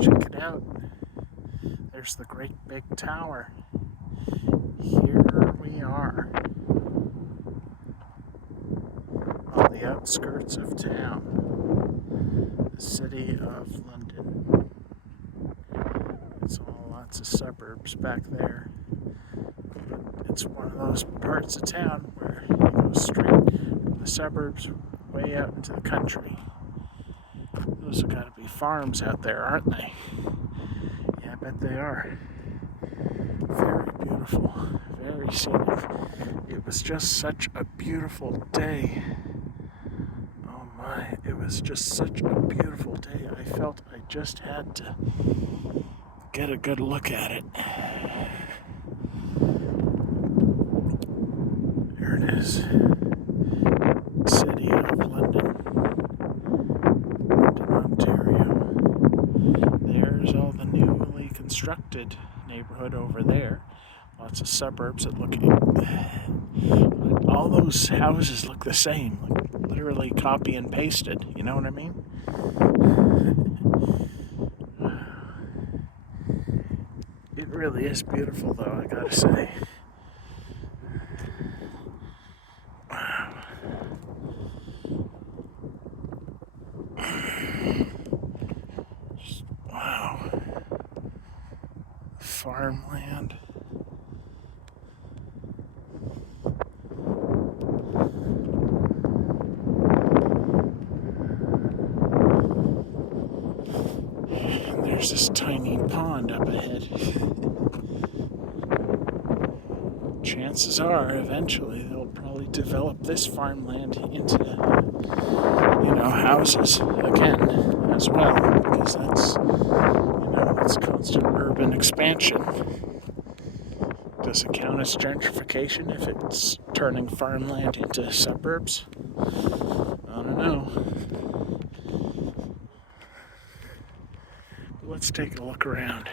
Check it out. There's the great big tower. Here we are on the outskirts of town, the city of London. It's all lots of suburbs back there. It's one of those parts of town where you go straight from the suburbs way out into the country. Those have got to be farms out there, aren't they? Yeah, I bet they are. Very beautiful, very scenic. It was just such a beautiful day. Oh my, it was just such a beautiful day. I felt I just had to get a good look at it. There it is. City of London, Ontario. There's all the newly constructed neighborhood over there. Lots of suburbs that look, all those houses look the same, like literally copy and pasted, you know what I mean? It really is beautiful though, I gotta say. Wow. Farmland. And there's this tiny pond up ahead. Chances are, eventually, they'll probably develop this farmland into, houses again as well, because that's constant urban expansion. Does it count as gentrification if it's turning farmland into suburbs? I don't know. Let's take a look around.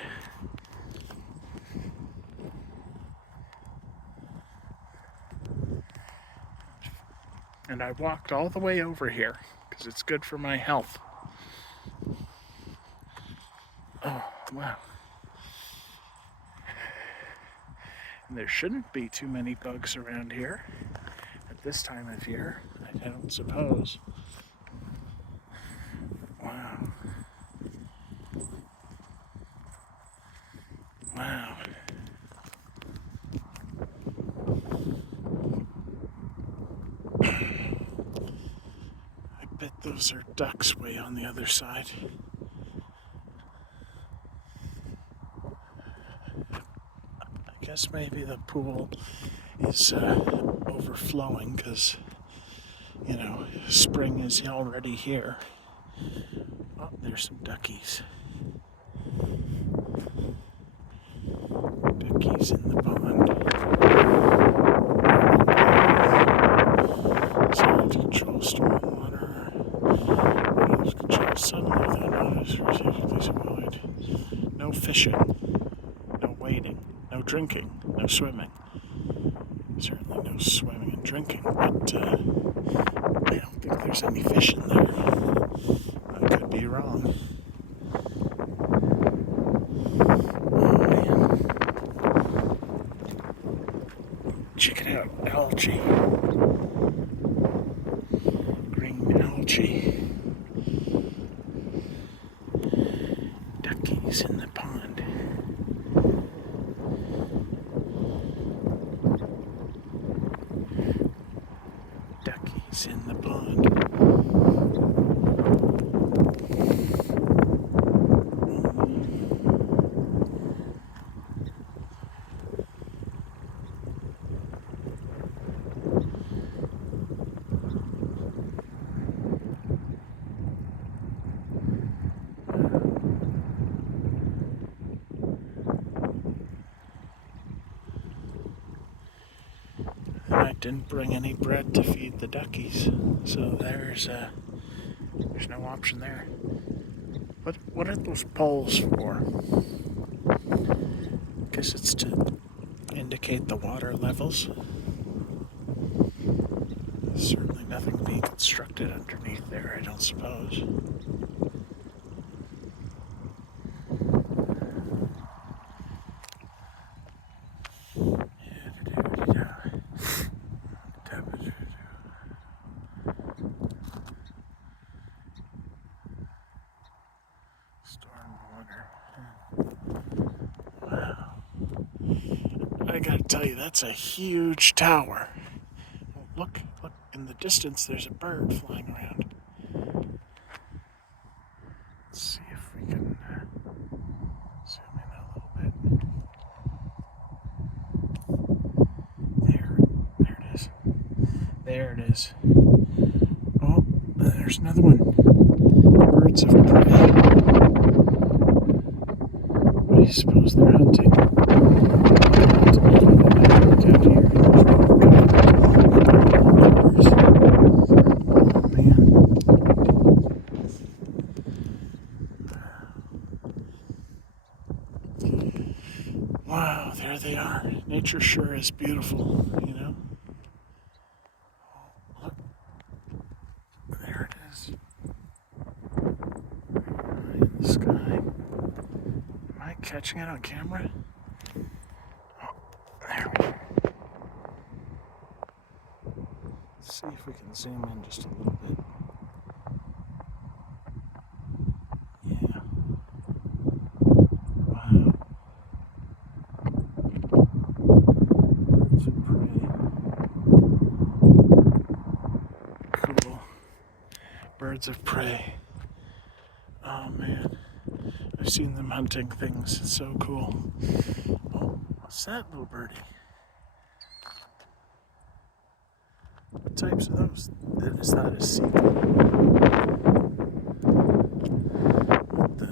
And I walked all the way over here because it's good for my health. Oh, wow. And there shouldn't be too many bugs around here at this time of year, I don't suppose. Wow. Wow. I bet those are ducks way on the other side. I guess maybe the pool is overflowing because, spring is already here. Oh, there's some duckies. Duckies in the pond. Zero to control stormwater. Control sunlight without notice. No fishing. No wading. No drinking. No swimming. Certainly no swimming and drinking, but I don't think there's any fish in there. I could be wrong. Oh man. Check it out, algae. Green algae. Duckies in the pond. Duckies in the pond. I didn't bring any bread to feed the duckies, so there's no option there. What are those poles for? Guess it's to indicate the water levels. There's certainly nothing being constructed underneath there, I don't suppose. Stormwater. Wow. I gotta tell you, that's a huge tower. Oh, look, in the distance there's a bird flying around. Let's see if we can zoom in a little bit. There it is. There it is. Oh, there's another one. Birds of prey. What do you suppose they're hunting? Down here. Wow, there they are. Nature sure is beautiful, you know? Look. There it is. High in the sky. Am I catching it on camera? Oh, there we go. Let's see if we can zoom in just a little bit. Yeah. Wow. Birds of prey. Cool. Birds of prey. Oh man. I've seen them hunting things. It's so cool. Oh, what's that little birdie? What types are those? Is that a seagull? What the?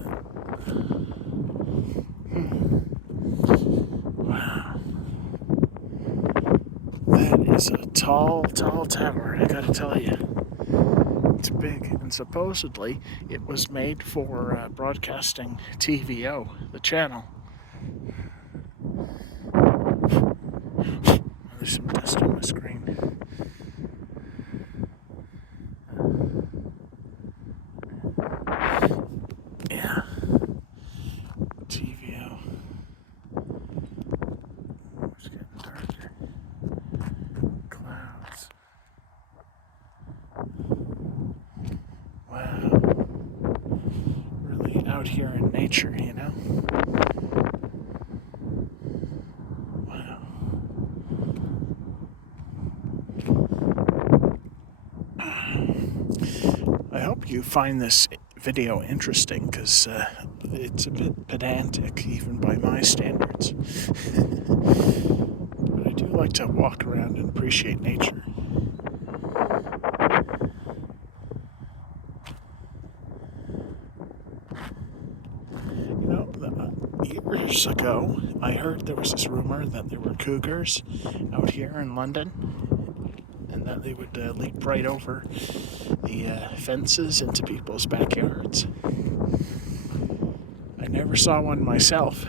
Wow. That is a tall tower, I gotta tell you. It's big, and supposedly it was made for broadcasting TVO, the channel. There's some dust on the screen. Yeah. TVO. It's getting darker. Clouds. Wow. Really out here in nature, you know? Wow. I hope you find this video interesting because it's a bit pedantic, even by my standards. But I do like to walk around and appreciate nature. You know, years ago, I heard there was this rumor that there were cougars out here in London, and that they would leap right over the fences into people's backyards. I never saw one myself.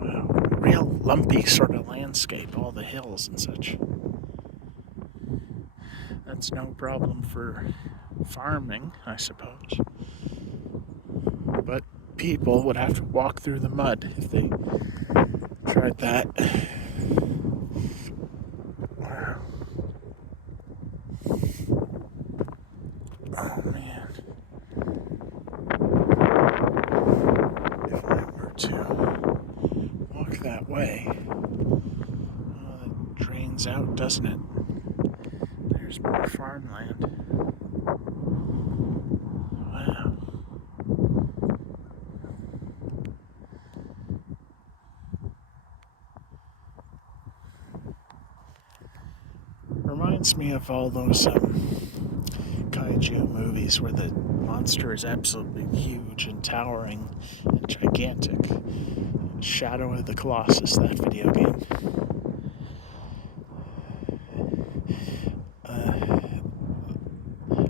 Wow, real lumpy sort of landscape, all the hills and such. That's no problem for farming, I suppose. But people would have to walk through the mud if they tried that. Wow. Oh man. If I were to walk that way, well, it drains out, doesn't it? There's more farmland. Wow. Reminds me of all those kaiju movies where the monster is absolutely huge and towering and gigantic. Shadow of the Colossus, that video game.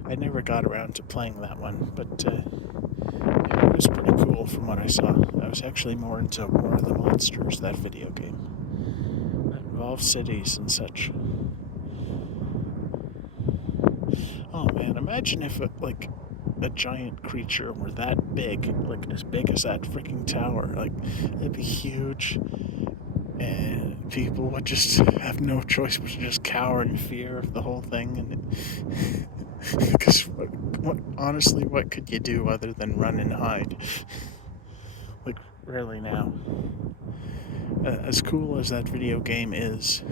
I never got around to playing that one, but it was pretty cool from what I saw. I was actually more into War of the Monsters, that video game. That involves cities and such. Oh man, imagine if a giant creature were that big, like as big as that freaking tower. Like, it'd be huge, and people would just have no choice but to just cower in fear of the whole thing. And Because honestly, what could you do other than run and hide? Like, really now. As cool as that video game is,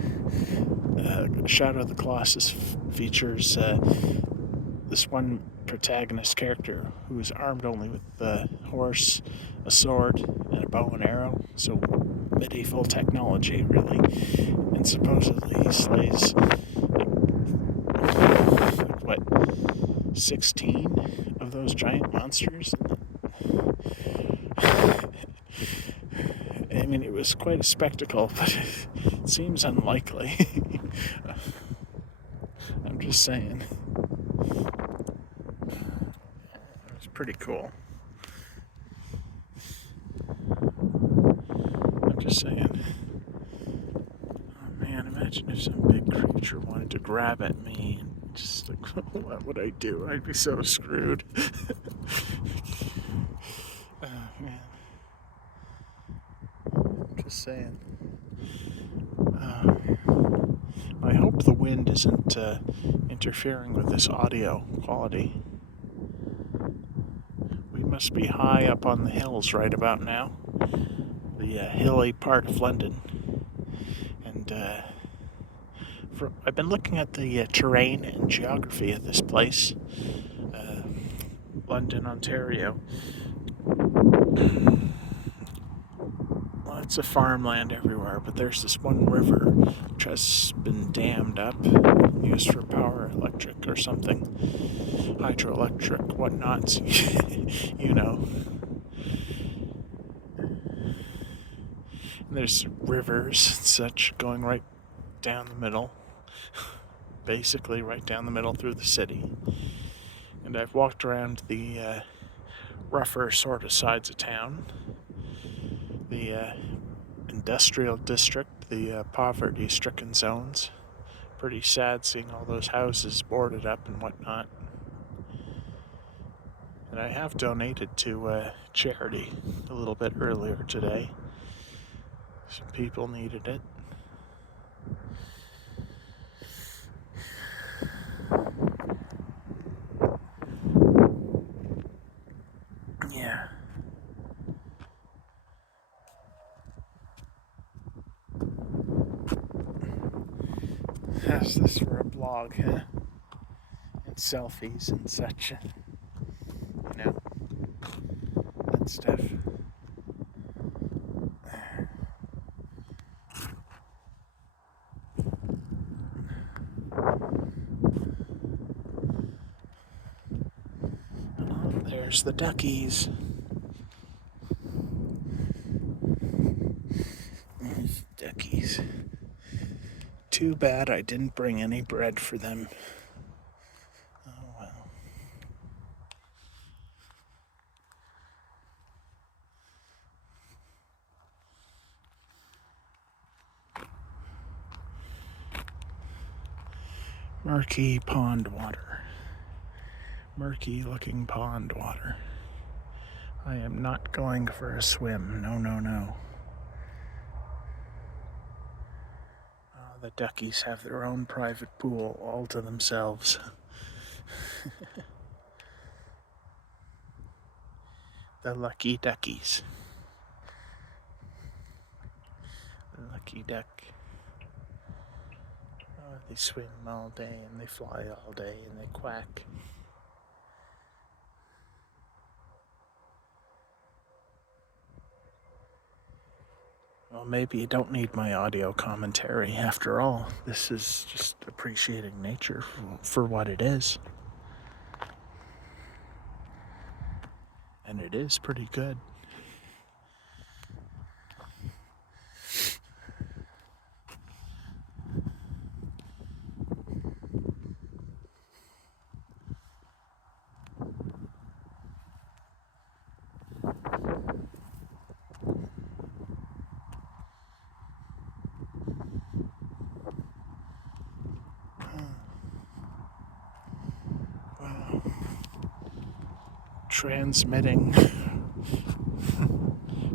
Shadow of the Colossus features this one protagonist character who is armed only with a horse, a sword, and a bow and arrow. So medieval technology, really. And supposedly he slays, what, 16 of those giant monsters? I mean, it was quite a spectacle, but it seems unlikely. I'm just saying. It was pretty cool. I'm just saying. Oh man, imagine if some big creature wanted to grab at me. Just like, what would I do? I'd be so screwed. Oh man. I'm just saying. I hope the wind isn't interfering with this audio quality. We must be high up on the hills right about now. The hilly part of London. And I've been looking at the terrain and geography of this place, London, Ontario. Lots of farmland everywhere, but there's this one river which has been dammed up, used for power, electric or something, hydroelectric, whatnots, you know. And there's rivers and such going right down the middle, basically right down the middle through the city. And I've walked around the rougher sort of sides of town, the industrial district, the poverty-stricken zones. Pretty sad seeing all those houses boarded up and whatnot. And I have donated to charity a little bit earlier today. Some people needed it. Yeah. How's this for a blog, huh? And selfies and such. You know, that stuff. Oh, there's the duckies. There's duckies. Too bad I didn't bring any bread for them. Oh well. Murky pond water. Murky looking pond water. I am not going for a swim. No, no, no. The duckies have their own private pool all to themselves. The lucky duckies. The lucky duck. Oh, they swim all day and they fly all day and they quack. Well, maybe you don't need my audio commentary after all. This is just appreciating nature for what it is. And it is pretty good.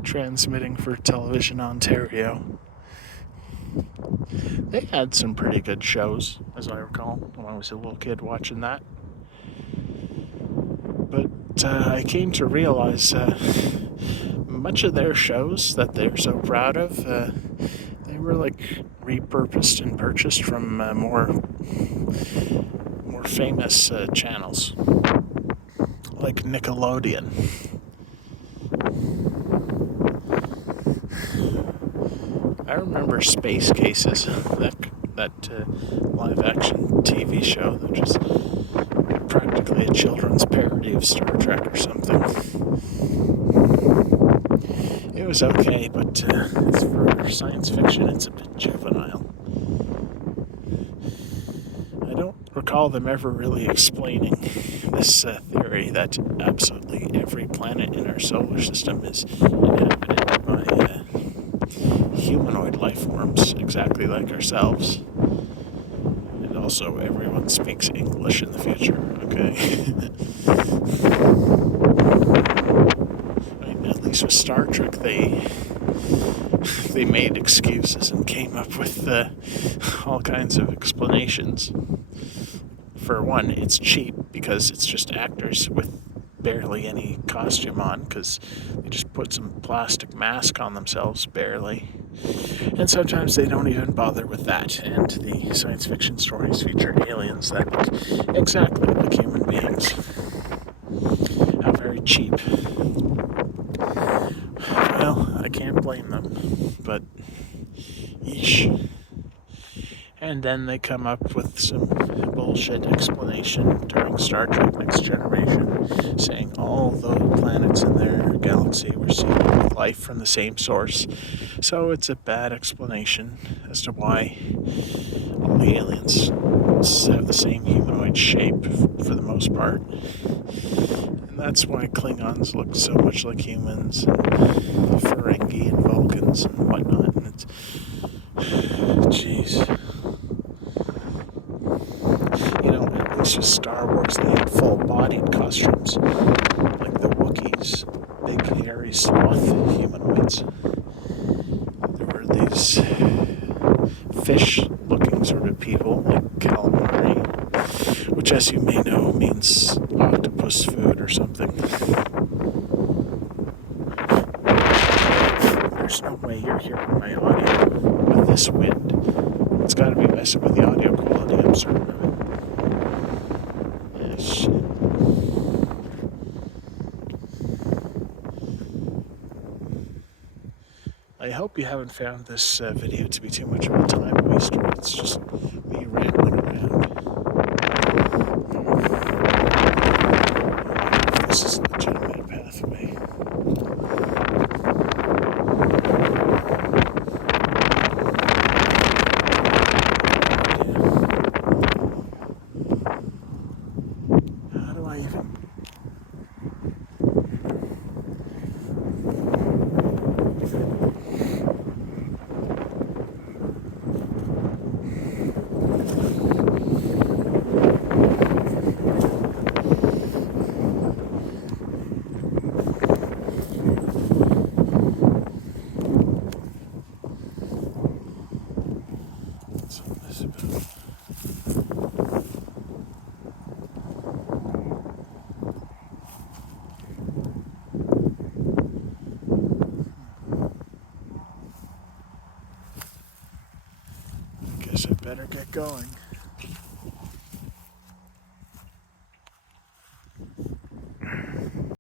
Transmitting for Television Ontario. They had some pretty good shows, as I recall, when I was a little kid watching that. But I came to realize much of their shows that they're so proud of, they were like repurposed and purchased from more famous channels, like Nickelodeon. I remember Space Cases, that live-action TV show that was practically a children's parody of Star Trek or something. It was okay, but it's for science fiction, it's a bit juvenile. I don't recall them ever really explaining this theory that absolutely every planet in our solar system is inhabited by humanoid life forms exactly like ourselves. And also, everyone speaks English in the future, okay? I mean, at least with Star Trek, they made excuses and came up with all kinds of explanations. For one, it's cheap because it's just actors with barely any costume on, because they just put some plastic mask on themselves, barely. And sometimes they don't even bother with that, and the science fiction stories feature aliens that look exactly like human beings. How very cheap. Well, I can't blame them, but yeesh. And then they come up with some bullshit explanation during Star Trek Next Generation, saying all the planets in their galaxy were seeded with life from the same source. So it's a bad explanation as to why all the aliens have the same humanoid shape for the most part. And that's why Klingons look so much like humans, and Ferengi and Vulcans and whatnot. And it's... jeez. You know, at least with Star Wars, they had full-bodied costumes, like the Wookiees, big, hairy sloth humanoids. There were these fish-looking sort of people, like calamari, which, as you may know, means octopus food or something. There's no way you're hearing my audio with this wind. It's got to be messing with the audio quality, I'm certain of it. Yeah, shit. I hope you haven't found this video to be too much of a time waster. It's just me rambling around. If this is a legitimate pathway. How do I even... I guess I better get going.